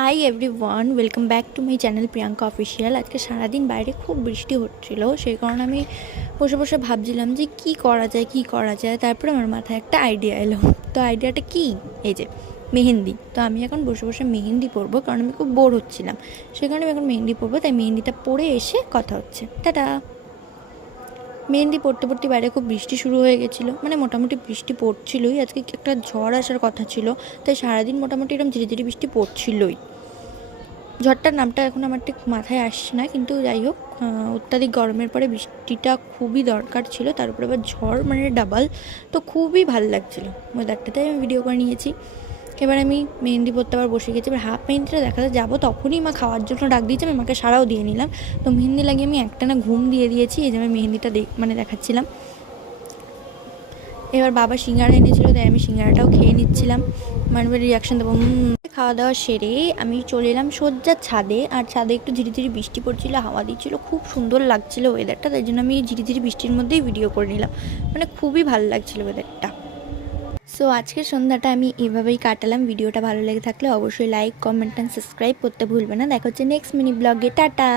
Hi everyone, welcome back to my channel Priyanka official. আজকে সারাদিন বাইরে খুব বৃষ্টি হচ্ছিল, সেই কারণে আমি বসে বসে ভাবছিলাম যে কী করা যায়। তারপরে আমার মাথায় একটা আইডিয়া এলো। তো আইডিয়াটা কি, এই যে মেহেন্দি। তো আমি এখন বসে বসে মেহেন্দি পরবো, কারণ আমি খুব বোর হচ্ছিলাম। সেই কারণে আমি এখন মেহেন্দি পরবো, তাই মেহেন্দিটা পরে এসে কথা হচ্ছে। টাটা। মেহেন্দি পড়তে পড়তে বাইরে খুব বৃষ্টি শুরু হয়ে গেছিলো, মানে মোটামুটি বৃষ্টি পড়ছিলোই। আজকে একটা ঝড় আসার কথা ছিল, তাই সারাদিন মোটামুটি এরকম ধীরে ধীরে বৃষ্টি পড়ছিলোই। ঝড়টার নামটা এখন আমার ঠিক মাথায় আসছে না, কিন্তু যাই হোক, অত্যাধিক গরমের পরে বৃষ্টিটা খুবই দরকার ছিল, তার উপরে আবার ঝড় মানে ডাবল। তো খুবই ভালো লাগছিলো ওয়েদারটাতে, আমি ভিডিও করে নিয়েছি। এবার আমি মেহেন্দি পরতে আবার বসে গেছি। এবার হাফ মেহেন্দিটা দেখাতে যাবো, তখনই মা খাওয়ার জন্য ডাক দিয়েছে। আমি মাকে সারাও দিয়ে নিলাম। তো মেহেন্দি লাগিয়ে আমি একটানা ঘুম দিয়ে দিয়েছি। এই যে আমি মেহেন্দিটা দেখাচ্ছিলাম। এবার বাবা সিঙ্গারা এনেছিল, তাই আমি সিঙ্গারাটাও খেয়ে নিচ্ছিলাম, মানে রিয়াকশান দেবো। খাওয়া দাওয়া সেরে আমি চলে এলাম সজ্জার ছাদে। আর ছাদে একটু ধীরে ধীরে বৃষ্টি পড়ছিল, হাওয়া দিচ্ছিল, খুব সুন্দর লাগছিলো ওয়েদারটা। তাই জন্য আমি ধীরে ধীরে বৃষ্টির মধ্যেই ভিডিও করে নিলাম, মানে খুবই ভালো লাগছিলো ওয়েদারটা। সো আজকের সন্ধ্যাটা আমি এভাবেই কাটালাম। ভিডিওটা ভালো লেগে থাকলে অবশ্যই লাইক, কমেন্ট অ্যান্ড সাবস্ক্রাইব করতে ভুলবে না। দেখা হচ্ছে নেক্সট মিনি ব্লগে। টাটা।